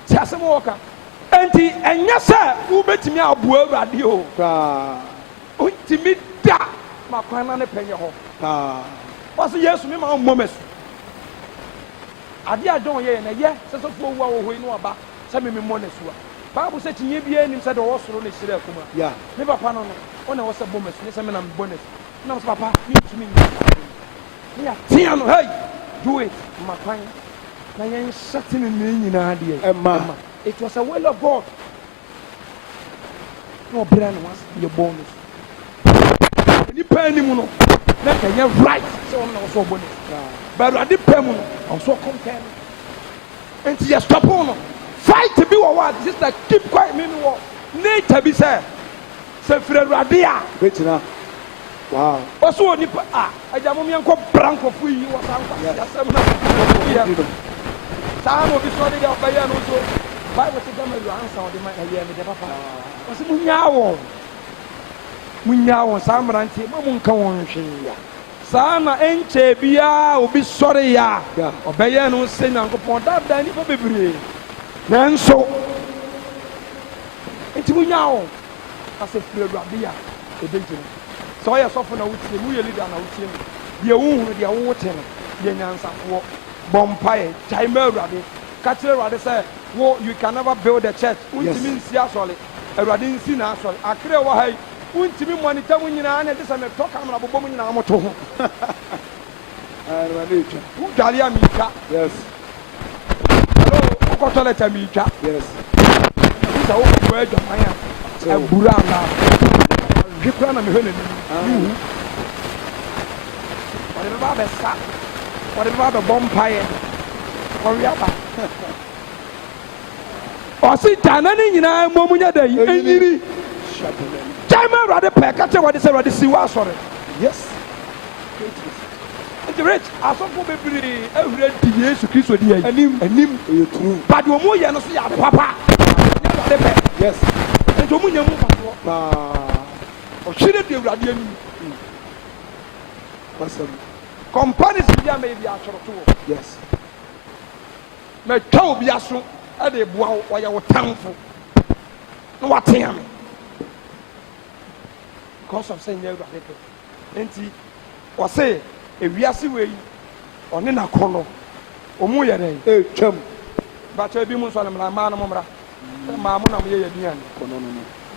see asemo oka enti enya say wo betimi abu Awurade o Ka. ontimi da makwana ne penye ho was Yesu me ma momesu ade adon ye na ye sesofo wu a wo hoi no aba se me monesu a Bible say tinye bia nim se de wo soro ne hire akuma Yeah. me papa no no ona wo se bomesu ne se me na bonus na wo papa me tumi ni ya tia no hey do it makwan na yen shutting ne nyina ade Emma. it was a will of God no brand was your bonus ni pani mu no na kanya right so on na so bonus but ade pam no on so compare and you stop on fight to be what sister keep quiet me no nature be say frɛ Awurade a Betina. Wow. ɔso oni pa agya mo miɛnkɔ branko fu yi wɔ san kwa yasɛm na saa na obi so de ɔbɛyɛ no so Bible say gama lu ansa ɔde ma ɛyɛ me de papa ɔse munya wɔn saa mmerante ma mu nka wɔn hwee saa na ɛnkyɛ biara obi sɔre ya ɔbɛyɛ no sɛ Nyankopɔn dada nipa bebree nanso nti munya wɔn asɛ frɛ Awurade a ɛbɛgyina sɛ ɔyɛ sɔfo na wotie mu yɛ leader na wotie mu deɛ wohunu deɛ wowote no deɛ nyansafoɔ bɔ mpaeɛ gyae ma Awurade ka kyerɛ Awurade sɛ wo you can never build a church wontimi nsi asɔre Awurade nsi na asɔre akere wɔ ha yi wontimi mɔnita mu nyinaa na ɛde sɛ metɔ kamera bobɔ mu nyinaa moto ho wodwale a miitwa Yes. wokɔtɔ lɛta miitwa Yes. sɛ wokɔkɔ adwaman a abura anaa hwe kora na mehwɛ n'anim mehu ɔde bɛba abɛsa ɔde bɛba abɛbɔ mpaeɛ ɔwe aba ɔse gyana ne nyinaa mmom nya da yi ɛnyiri gyae ma Awurade pɛɛ ka kyerɛ wɔde sɛ Awurade si wɔ asɔre Yes. rich asɔfo bebree ehura di Yesu Kristo di yɛ Anim eye true. but wɔn yɛ no so yɛ ade papa nyɛ ade pɛ Yes. nti wɔn nyɛ mu patoɔ ɔhyɛ de awurade anim Awesome. comparison bi a mɛ bi atwere to wɔ Yes. mɛ twa obi aso ɛde boa wo ɔyɛ wo tamfo na watea me because of sɛ nyɛ awurade pɛ nti wɔse ewiase wei ɔne n'akɔnɔ ɔmo yɛ dɛ Twam. bàtà ebi mu nsọ ne mìíràn mmaa no mo mìíràn sɛ mmaa mo na mo yɛ yɛ aduane Kono.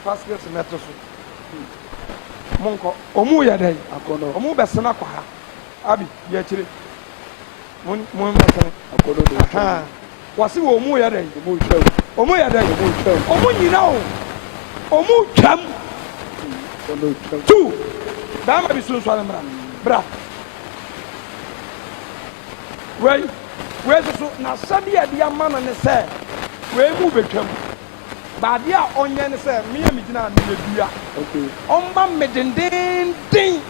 baskets n'ɛto so mo nkɔ ɔmo yɛ dɛ Akono. ɔmo bɛsena kɔ ha abi yɛ akyire mo bɛsene Akono do. ahan wɔsi wɔ ɔmo yɛ dɛ Mo twam. ɔmo yɛ dɛ Mo twam. ɔmo nyina o ɔmo twam Kono twam. tu bɛrima bi so nsọ ne mìíràn bra wei soso na sɛdeɛ yɛde ama no ne sɛ wei mu bɛtwam baadeɛ a ɔnyɛ ne sɛ meyɛ megyina a meyɛ dua Okay. ɔmba me dendenden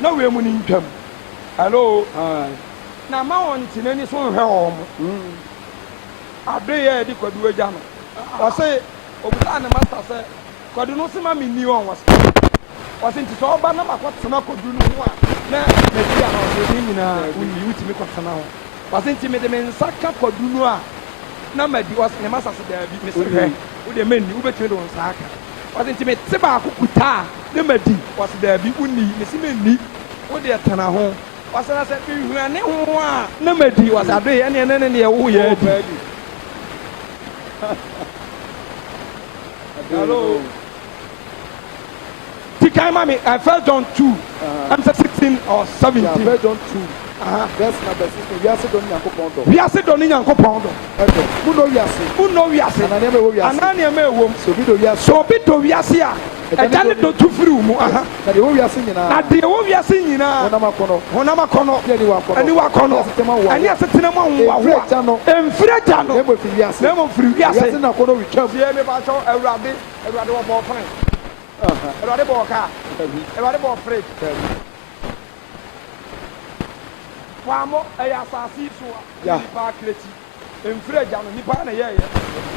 na wei mu ne ntwam hello Hi. na ma ɔnte n'ani so nhwɛ wɔ mo ade yɛ yɛde kwadu agya no ɔse obusaa ne masta sɛ kwadu no se ma menni ɔn ɔse nti sɛ ɔba na makɔtena kwadu no ho a na madi a na ɔsɛ ne nyinaa wonni wotumi kɔtena ho ɔse nti mede me nsa ka kwadu no a na madi ɔse ne masa se daabi mese hwɛ wode manni wobɛtumi de wo nsa aka ɔse nti mete baako kuta a ne madi ɔse daabi wonni mese menni wode tena ho ɔse na sɛ mehwane ho a na madi ɔse adoe ɛneɛ ne neɛ woyɛ adi hello Tikai mami, I felt John 2. I'm 16 or 17. Yeah, First John 2. Verse number 16. We are still doing Yankopon do. We are still doing Yankopon do. Who know we are saying? Who know we are saying? Anania me wo. So we do we are so bi do we are see a. Ejane do tu free mu. Na de wo we are saying na. Na de wo we are saying nyina. Honama kono. Ani wa kono. Ani asetena mu wa wo. Emfire jano. Nemo free we are saying. Nemo free we are saying. Na kono we twam. Sie me ba cho Awurade wo bo fine. Awurade bo ka. Awurade bo fridge. Wamo ɛyɛ asase so a nipa kreti mfiri agya no nipa na yɛyɛ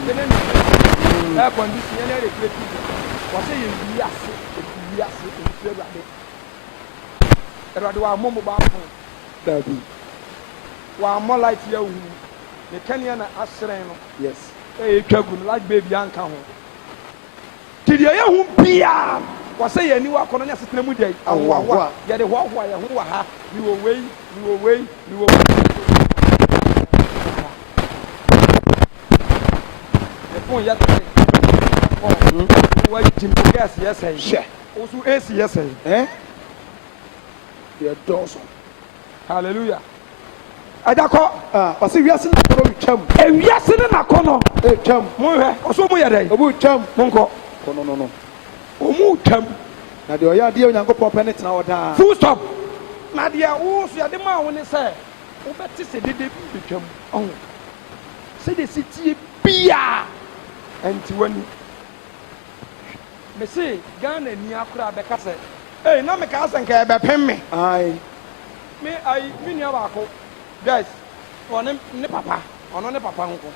ɛne ne air condition ɛne ɛyɛ kreti wɔsɛ yɛ wiase mfiri Awurade wamɔ mo baafo Dabi. wamɔ light yɛ wu ne kanea na ahyerɛn no Yes. ɛyɛ twa gu no light baby anka ho ti deɛ yɛ hu bia wɔsɛ yɛ ani wakɔ no nyɛ setena mu deɛ ahoahoa yɛde hoahoa yɛ ho wɔ ha ni wɔ wei ni wɔ phone yɛ tɛ wɔ jim gas yɛ sɛ Hyɛ. osu AC yɛ sɛ They are doors. hallelujah adakɔ Ɔsɛ wiase na kono we twam. ewiase ne nakɔ no Twam. mo hwɛ ɔso mo yɛ dɛ Obu twam. mo nkɔ Kono no. ɔmo twam Na de ɔyɛ adeɛ Onyankopɔn pɛ ne tena hɔ daa. full stop na deɛ wo so yɛde ma wo ne sɛ wobɛte sɛ dede bi betwam ɔho sɛde si tie bia ɛnti w'ani mese Ghana ni akora bɛka sɛ ei na meka sɛ nka ɛbɛpem me Aye. me nua baako guys ɔne ne papa ɔno ne papa nko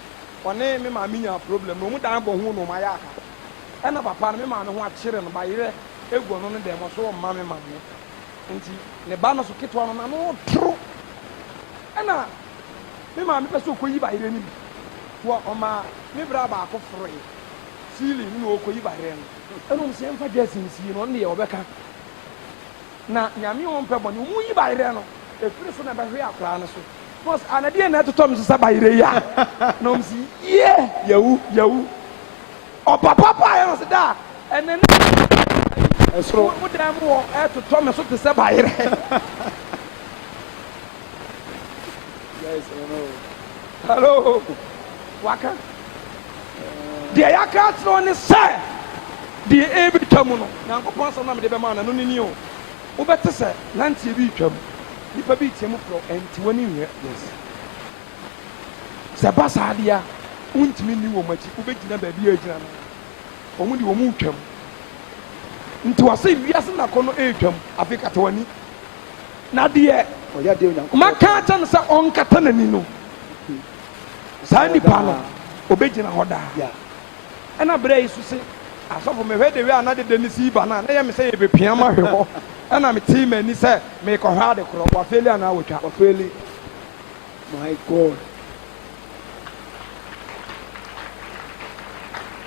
ɔne me maame nya problem na ɔmu dan bɔ ho no ɔmayɛ aka ɛna papa no me maame ho akyere no bayerɛ egu ɔno no dɛm ɔso ɔmma me maame nti ne ba no so ketewa no na no toro ɛna me maame pɛ sɛ ɔkɔyi bayerɛ no bi wɔ ɔma me bra baako foroe siili ne na ɔkɔyi bayerɛ no ɛna ɔm sɛ ɛmfa gya sinsie no ɔno deɛ ɔbɛka na nyame ɔmpɛ bɔne ɔmu yi bayerɛ no ɛfiri so na ɛbɛhwe akwaraa no so bɔs anadeɛ na ɛtotɔ me so sɛ bayerɛ yi a na ɔm sɛ yie yawu ɔpapa paa yɛ no sɛ da ɛnɛ ne Ɛsoro. mo dan mu wɔ ɛtotɔ me so te sɛ bayerɛ Yes, hello waka deɛ yɛaka kyerɛ ne sɛ deɛ ɛbɛtwa mu no nyankopɔn asɛm na mede bɛma no no ne ni o wobɛte sɛ nanteɛ bi twa mu nipa bi tie mu porɔ ɛnti w'ani nhwɛ sɛ ba saa deɛ a wontumi nni wɔ m'akyi wobɛgyina baabi a agyina no ɔmo de wɔ mu twam nti wɔsɛ wiase nakɔ no ɛretwam afei kata w'ani na deɛ maka kyɛ no sɛ ɔnkata n'ani no saa nipa no obɛgyina hɔ daa ɛna berɛ yi so se asɔfo mehwɛ de wei a na deda ne si ba no a na yɛ me sɛ yɛbɛpia ma hwe hɔ ɛna metee m'ani sɛ meekɔhwɛ ade korɔ wafeeli anaa wɔtwa wafeeli my god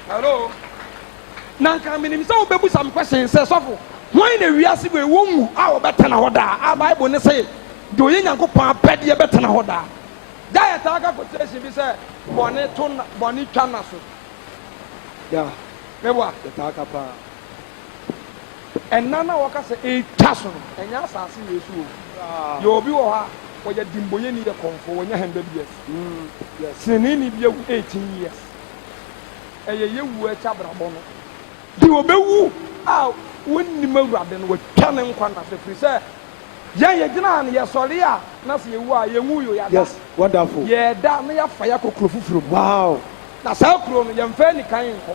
hello na nka menim sɛ wobɛbu sam question sɛ sɔfo hwan na wiase wei wɔnwu a wɔbɛtena hɔ daa a bible ne sɛ deɛ ɔyɛ nyankopɔn apɛdeɛ bɛtena hɔ daa da yɛtaa ka quotation bi sɛ bɔne twa na so meboa yɛtaa ka paa ɛna na wɔka sɛ ɛtwa so no ɛnyɛ asase wei so o yɛ obi wɔ hɔ a wɔyɛ dimboyɛni yɛ kɔmfo wɔnyɛ 100 years sinini bi awu 18 years ɛyɛ yɛwu akyi abrabɔ no de wɔbɛwu a wonnim awurade no wɔtwa ne nkwa na sɛ firi sɛ yɛgyina no yɛsɔre a na sɛ yɛwu a yɛwu yo yɛda yes wonderful yɛda na yɛafa yɛakɔ kuro foforɔ mu wow na saa kuro no yɛmfa nikan nkɔ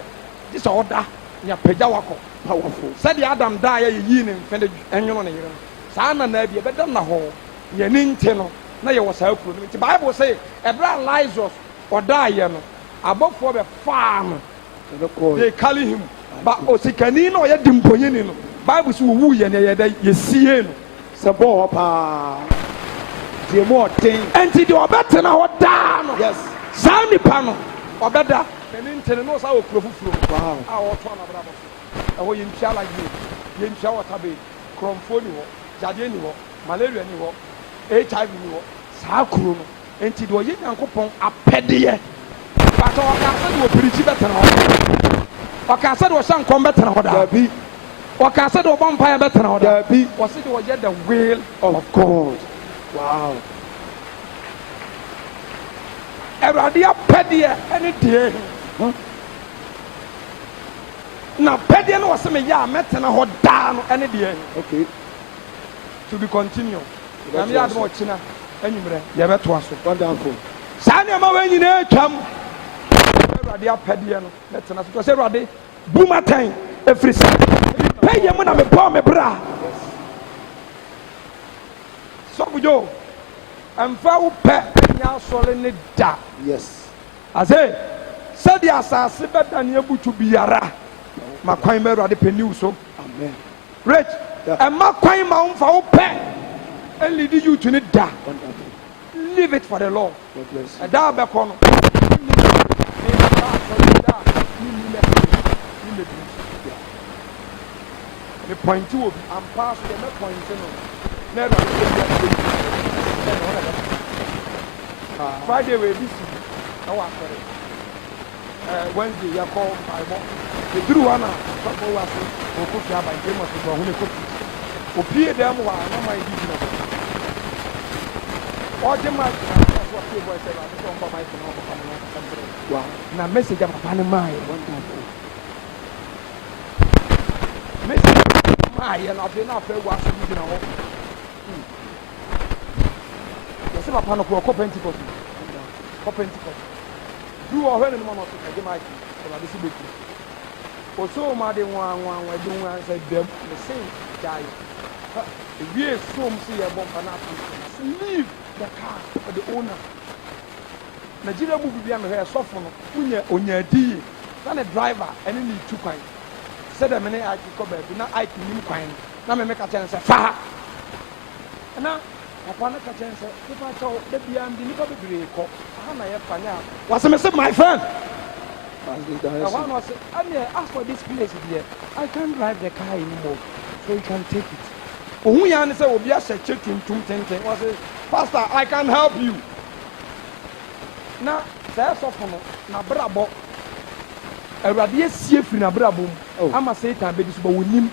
gye sɛ ɔda nyapagya wakɔ powerful sɛdeɛ adam da a yɛyɛyii ne mfɛ de ɛnwono ne yere no saa nana bi yɛbɛda na hɔ yɛne nte no na yɛwɔ saa kuro no nti bible sɛ ɛberɛ a lazarus ɔdaayɛ no abɔfoɔ bɛfaa no they carry him ba osikani na ɔyɛ dimponyini no bible sɛ wɔwu yɛ ne yɛda yɛsie no sɛ bɔɔ hɔ paa deɛ mu ɔden ɛnti deɛ ɔbɛtena hɔ daa no yes saa nipa no ɔbɛda ɛne ntene no saa wɔ kuro foforɔ wow a wɔtoa no abrabɔ so ɛhɔ yɛntua lagye yɛntua wɔtabe korɔmfoɔ ni hɔ gyadeɛ ni hɔ malaria ni hɔ hiv ni hɔ saa kuro no enti deɛ ɔyɛ nyankopɔn apɛdeɛ bata ɔkaa sɛ deɛ ɔpirikyi bɛtena hɔ ɔkaa sɛ deɛ ɔhyɛ nkɔm bɛtena hɔ daa dabi ɔkaa sɛ deɛ ɔbɔ mpaeɛ bɛtena hɔ daa dabi ɔse deɛ ɔyɛ the will of god wow awurade apɛdeɛ ɛne deɛ na pɛdeɛ no wɔsɛ meyɛ a mɛtena hɔ daa no ɛne deɛ okay to be continue nyame yɛ adoma ɔkyena anwummerɛ yɛbɛtoa so wonderful saa nneɛma wɔ nyinaa atwam awurade apɛdeɛ no mɛtena so sɛ awurade bu matɛn ɛfiri sɛ pɛyɛ mu na mebɔɔ me berɛ a sɔfodwo ɛmfa wo pɛ ɛnyɛ asɔre ne da yes ase sɛdeɛ asase bɛda ne abutu biara ma kwan ma awurade pɛniw so amen rich ɛma kwan ma wo mfa wo pɛ ɛnlidi youth ne da wonderful leave it for the lord god bless you ɛda bɛkɔ no me pointi wɔ bi ampa so deɛ mɛ pointi no na awurade Friday we be see our Wednesday ya call Bible. The drew one couple was coffee by game of the Hune coffee. Opie them were not my business. All the match what people said I don't for my phone. Wow. Now message of Panama wonderful. Message my and I've been after what you know. Yɛsɛ papa no kɔ Pentecost kɔ Pentecost du wɔ hɔ ne no so kagye ma akyi ɛwade si bɛku ɔsoo ma de nwanwanwa de nwa sɛ dam ne sen gyae ewie som so yɛbɔ mpa no ato leave the car for the owner Nigeria mu bibia mehwɛ ɛsɔfo no wonya onyadiye na ne driver ɛne ne tu kwan sɛ dɛ me ne Ike kɔ baabi na Ike nim kwan na me meka kyɛn sɛ fa na papa no ka kyɛn sɛ nipa kyɛw da bia mde nipa bebree kɔ aha na yɛfa ne a wɔsɛ me sɛ my friend ɛhɔ no ɔsɛ ɛneɛ as for this place deɛ I can't drive the car anymore so you can take it ohun ya ne sɛ obi ahyɛ kyɛ tuntum tenten wɔsɛ pastor I can help you na sɛ ɛsɔfo no n'abrabɔ awurade asie firi n'abrabɔ mu ama Satan bɛdi so bɔ wɔnim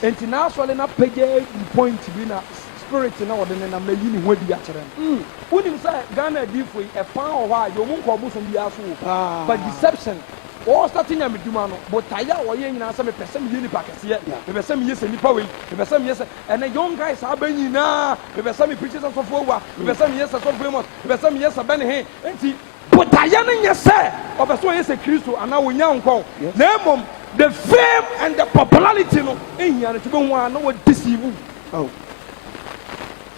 enti n'asɔre na pagya point bi na spirit na wɔde ne nam na yi ne ho adi akyerɛ no wonim sɛ Ghana adifo yi ɛfan wɔ hɔ a yɛmu nkɔ bosom biara so wɔ but deception wɔwɔ starte nyamedwuma no botaeɛ a wɔyɛ nyinaa sɛ mepɛ sɛ meyɛ nipa kɛseɛ mepɛ sɛ meyɛ sɛ nipa wei mepɛ sɛ meyɛ sɛ ɛnɛ young guys aba nyinaa mepɛ sɛ mepirikyi sɛ sɔfoɔ awa mepɛ sɛ meyɛ sɛ sɔfoɔ amos mepɛ sɛ meyɛ sɛ bɛne he enti botaeɛ no nyɛ sɛ ɔpɛ sɛ ɔyɛ sɛ kristo anaa wɔnya nkɔn na mmom the fame and the popularity no ɛhia no nti bɛhu a na wɔdeceive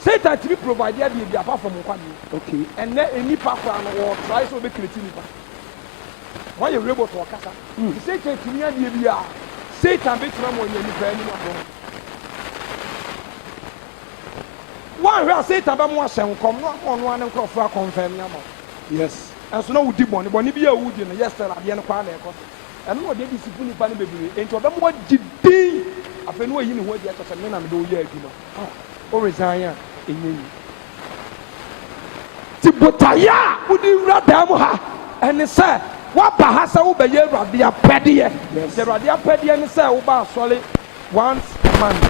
Satan to be provided the apart from one. Okay. And then any partner or try to be creative. Why you able to Kasa? Satan to me and Satan be from when you any one where Satan be more same come on one and crop for confirm. Yes. And so now we did one, but if you would in yesterday at the end of the and what they discipline in baby, and to them what did they? I feel no you know what they are saying, I'm doing here, you know. Or resign in you. Tibotaya would you rather and they say, what perhaps I will be here at the petty? There are the petty and say, oh, solid once a month.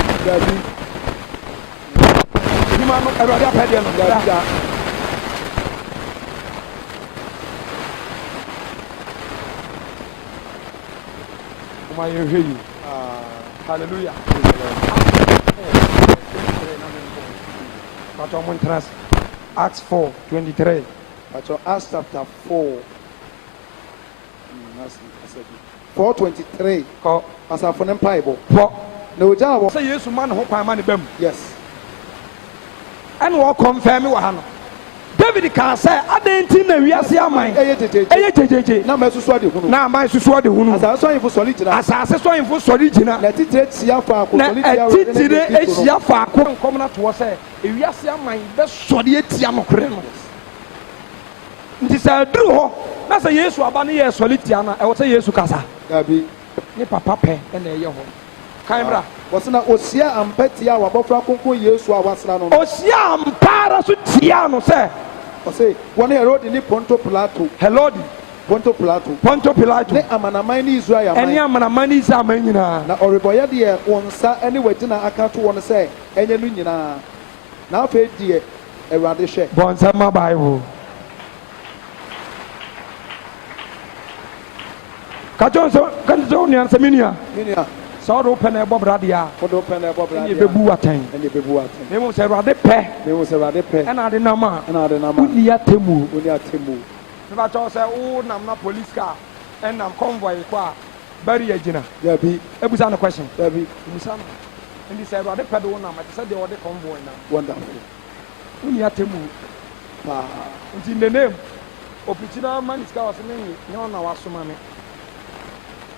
You might not have a petty on that. My hallelujah. Acts 4:23. Acts chapter 4. 4:23. As a phone Bible. No job. Say yes, man, hope I'm money bem. Yes. And what confirm me what David can say, I didn't think we are seeing mine. Now, my society. Now, my society. As I saw him for solid. As I saw him for solid. Let it take Siafa. Come out to us. If we are seeing mine, best solid Tiano Cremo. This is a drew. That's a yes, Abani, solid Tiana. I will say yes to Casa. Gabi. Nipa Papa and a young. Kaimra. Was not Osia and Petia, Wabofra Kunku, yes, was Rano. Osia and Parasutiano, sir. Say, one year road in the Ponto Plato. Hello, Ponto Plato. Ponto Pilato. Amana mine Israel. Any amana money is a manina. Now, Oriboya, dear, one sir, anyway, dinner I can't want to say, any Lunina. Now, faith, dear, a radish. Bonsama Bible. Cajonian Seminia. So open a bob radia. For the open a bob radia. You be buating. And you be buating. They will say rather pay. They will say rather pay. And I did nama. And I did nama. Unia Temu. Unia Temu. If I told say, oh, I'm not police car. And I'm convoy. Bury a dinner. There be. It was a question. There be. And he said, rather pedal on. I said, they were the convoy now. Wonderful. Unia Temu. It's in the name. Opportunity man is got me. No, no, was some money.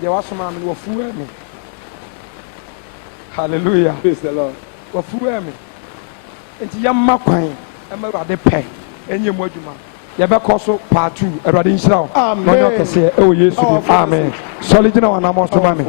There was some money who fooled me. Hallelujah. Praise the Lord. What fool me? It's young Maquine. I'm about the pay. And you more, you better also part 2. A radin show. Amen. Oh, yes. Amen. Solid, and I'm also mammy.